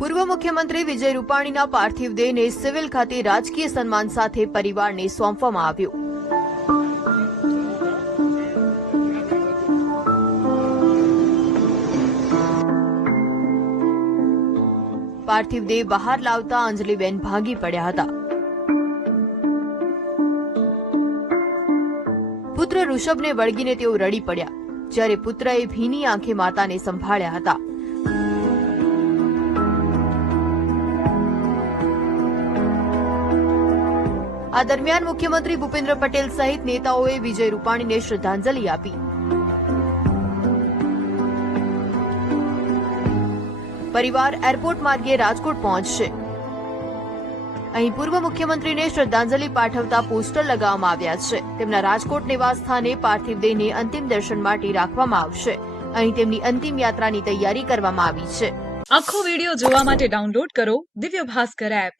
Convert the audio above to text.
પૂર્વ મુખ્યમંત્રી વિજય રૂપાણીના પાર્થિવ દેહને સિવિલ ખાતે રાજકીય સન્માન સાથે પરિવારને સોંપવામાં આવ્યો. પાર્થિવ દેહ બહાર લાવતા અંજલિબેન ભાગી પડ્યા હતા. પુત્ર ઋષભને વળગીને તેઓ રડી પડ્યા, જ્યારે પુત્રએ ભીની આંખે માતાને સંભાળ્યા હતા. આ દરમિયાન મુખ્યમંત્રી ભૂપેન્દ્ર પટેલ સહિત નેતાઓએ વિજય રૂપાણીને શ્રદ્ધાંજલિ આપી. પરિવાર એરપોર્ટ માર્ગે રાજકોટ પહોંચશે. અહીં પૂર્વ મુખ્યમંત્રીને શ્રદ્ધાંજલિ પાઠવતા પોસ્ટર લગાવવામાં આવ્યા છે. તેમના રાજકોટ નિવાસસ્થાને પાર્થિવ દેહને અંતિમ દર્શન માટે રાખવામાં આવશે. અહીં તેમની અંતિમ યાત્રાની તૈયારી કરવામાં આવી છે. આખો વિડિયો જોવા માટે ડાઉનલોડ કરો દિવ્ય ભાસ્કર એપ.